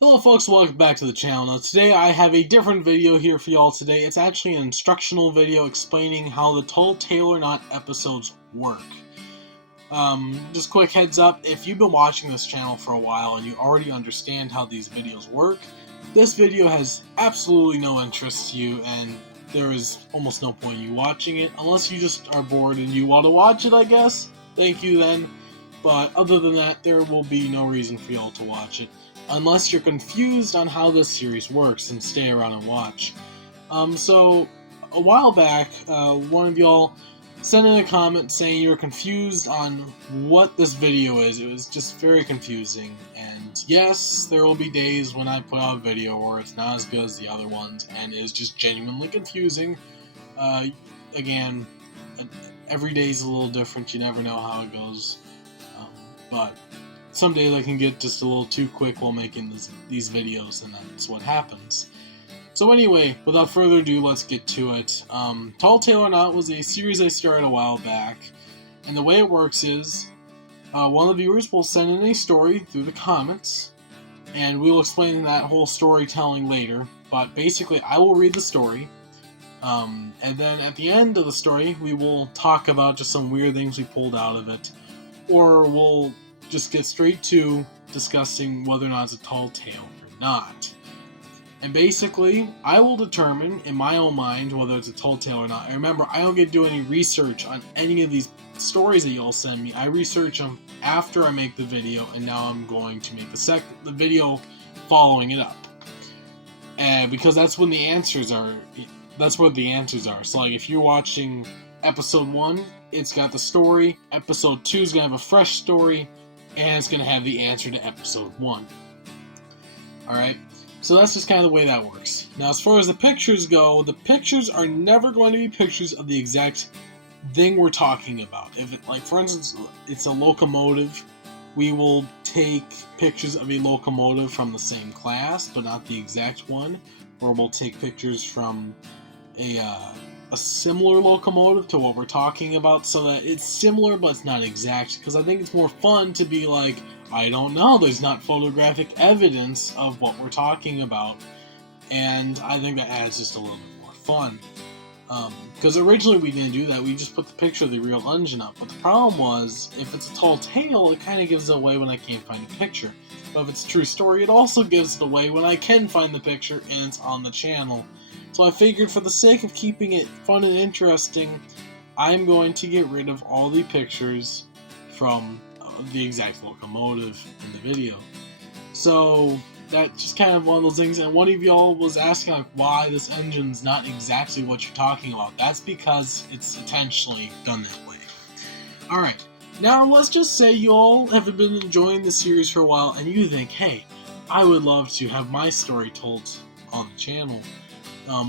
Hello folks, welcome back to the channel. Now today I have a different video here for y'all today. It's actually an instructional video explaining how the Tall Tale or Not episodes work. Just quick heads up, if you've been watching this channel for a while and you already understand how these videos work, this video has absolutely no interest to you and there is almost no point in you watching it, unless you just are bored and you want to watch it, I guess. Thank you then. But other than that, there will be no reason for y'all to watch it, unless you're confused on how this series works, and stay around and watch. So a while back, one of y'all sent in a comment saying you were confused on what this video is. It was just very confusing, and yes, there will be days when I put out a video where it's not as good as the other ones, and is just genuinely confusing. Again, every day is a little different, you never know how it goes. But some days I can get just a little too quick while making these videos, and that's what happens. So anyway, without further ado, let's get to it. Tall Tale or Not was a series I started a while back, and the way it works is one of the viewers will send in a story through the comments, and we will explain that whole storytelling later. But basically, I will read the story, and then at the end of the story, we will talk about just some weird things we pulled out of it, or we'll just get straight to discussing whether or not it's a tall tale or not. And basically, I will determine in my own mind whether it's a tall tale or not. And remember, I don't get to do any research on any of these stories that y'all send me. I research them after I make the video, and now I'm going to make the video following it up. Because that's when the answers are. That's where the answers are. So, like, if you're watching episode 1, it's got the story. Episode 2 is going to have a fresh story, and it's going to have the answer to episode 1. Alright, so that's just kind of the way that works. Now, as far as the pictures go, the pictures are never going to be pictures of the exact thing we're talking about. If it, like, for instance, it's a locomotive, we will take pictures of a locomotive from the same class, but not the exact one. Or we'll take pictures from a similar locomotive to what we're talking about, so that it's similar but it's not exact, because I think it's more fun to be like, I don't know, there's not photographic evidence of what we're talking about, and I think that adds just a little bit more fun. Because originally we didn't do that, we just put the picture of the real engine up, but the problem was, if it's a tall tale, it kind of gives it away when I can't find a picture. But if it's a true story, it also gives it away when I can find the picture and it's on the channel. So I figured, for the sake of keeping it fun and interesting, I'm going to get rid of all the pictures from the exact locomotive in the video. So that's just kind of one of those things. And one of y'all was asking, like, why this engine's not exactly what you're talking about. That's because it's intentionally done that way. Alright, now let's just say y'all have been enjoying the series for a while and you think, hey, I would love to have my story told on the channel.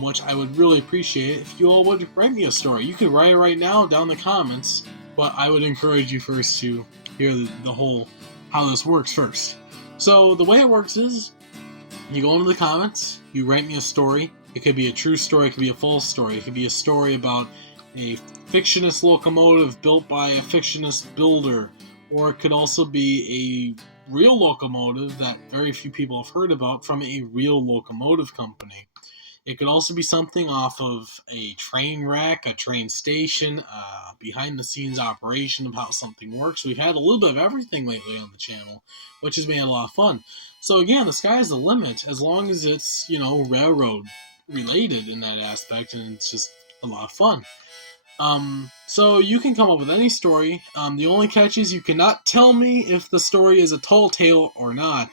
Which I would really appreciate if you all would write me a story. You could write it right now down in the comments, but I would encourage you first to hear the whole how this works first. So the way it works is, you go into the comments, you write me a story. It could be a true story, it could be a false story, it could be a story about a fictionist locomotive built by a fictionist builder, or it could also be a real locomotive that very few people have heard about from a real locomotive company. It could also be something off of a train wreck, a train station, behind-the-scenes operation of how something works. We've had a little bit of everything lately on the channel, which has been a lot of fun. So again, the sky's the limit, as long as it's, railroad-related in that aspect, and it's just a lot of fun. So you can come up with any story. The only catch is you cannot tell me if the story is a tall tale or not.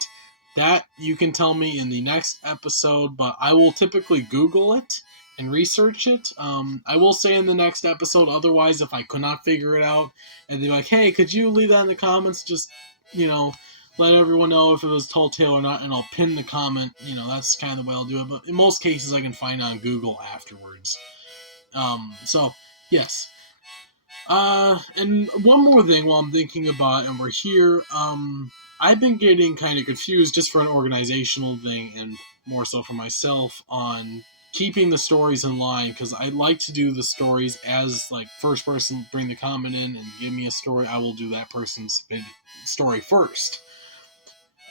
That you can tell me in the next episode, but I will typically Google it and research it. I will say in the next episode, otherwise, if I could not figure it out, and they're like, hey, could you leave that in the comments? Just, let everyone know if it was tall tale or not, and I'll pin the comment. That's kind of the way I'll do it, but in most cases, I can find on Google afterwards. So, yes. And one more thing while I'm thinking about it, and we're here, I've been getting kind of confused, just for an organizational thing, and more so for myself, on keeping the stories in line, because I like to do the stories as, like, first person bring the comment in and give me a story, I will do that person's story first.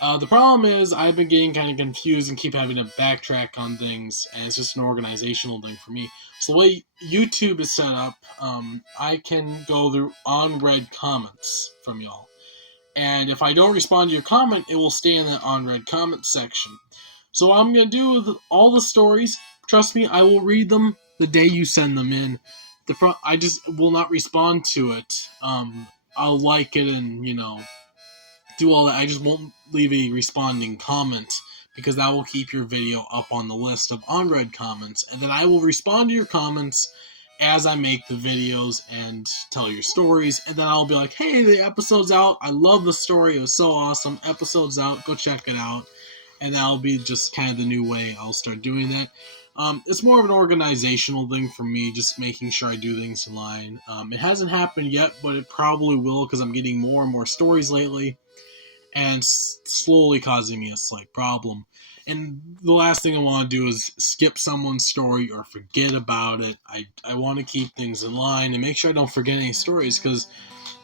The problem is I've been getting kind of confused and keep having to backtrack on things, and it's just an organizational thing for me. So the way YouTube is set up, I can go through unread comments from y'all. And if I don't respond to your comment, it will stay in the unread comment section. So what I'm going to do with all the stories, trust me, I will read them the day you send them in. I just will not respond to it. I'll like it and, do all that. I just won't leave a responding comment because that will keep your video up on the list of unread comments. And then I will respond to your comments as I make the videos and tell your stories. And then I'll be like, hey, the episode's out. I love the story. It was so awesome. Episode's out. Go check it out. And that'll be just kind of the new way I'll start doing that. It's more of an organizational thing for me, just making sure I do things in line. It hasn't happened yet, but it probably will because I'm getting more and more stories lately, and slowly causing me a slight problem. And the last thing I want to do is skip someone's story or forget about it. I want to keep things in line and make sure I don't forget any stories because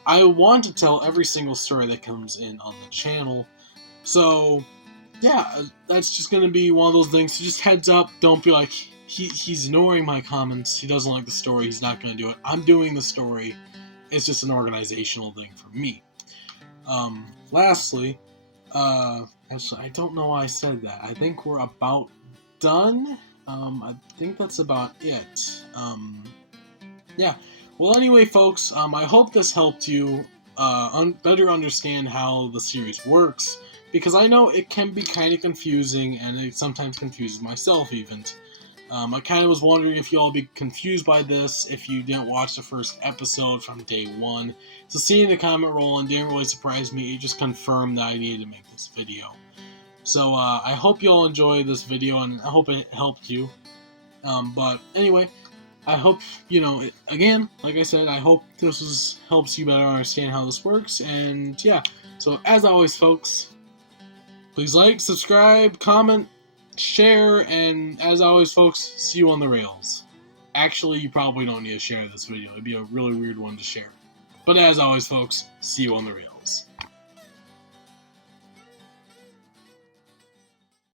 I want to tell every single story that comes in on the channel. So yeah, that's just going to be one of those things. So just heads up, don't be like, he's ignoring my comments, he doesn't like the story, he's not going to do it. I'm doing the story. It's just an organizational thing for me. Lastly, actually, I don't know why I said that. I think we're about done. I think that's about it. Yeah. Well, anyway, folks, I hope this helped you better understand how the series works, because I know it can be kind of confusing, and it sometimes confuses myself even. I kind of was wondering if you all be confused by this if you didn't watch the first episode from day one. So seeing the comment roll in didn't really surprise me. It just confirmed that I needed to make this video. So I hope you all enjoyed this video, and I hope it helped you. But anyway, I hope, again, like I said, I hope this helps you better understand how this works. And yeah, so as always, folks, please like, subscribe, comment, share, and as always, folks, see you on the rails. Actually, you probably don't need to share this video. It'd be a really weird one to share. But as always, folks, see you on the rails.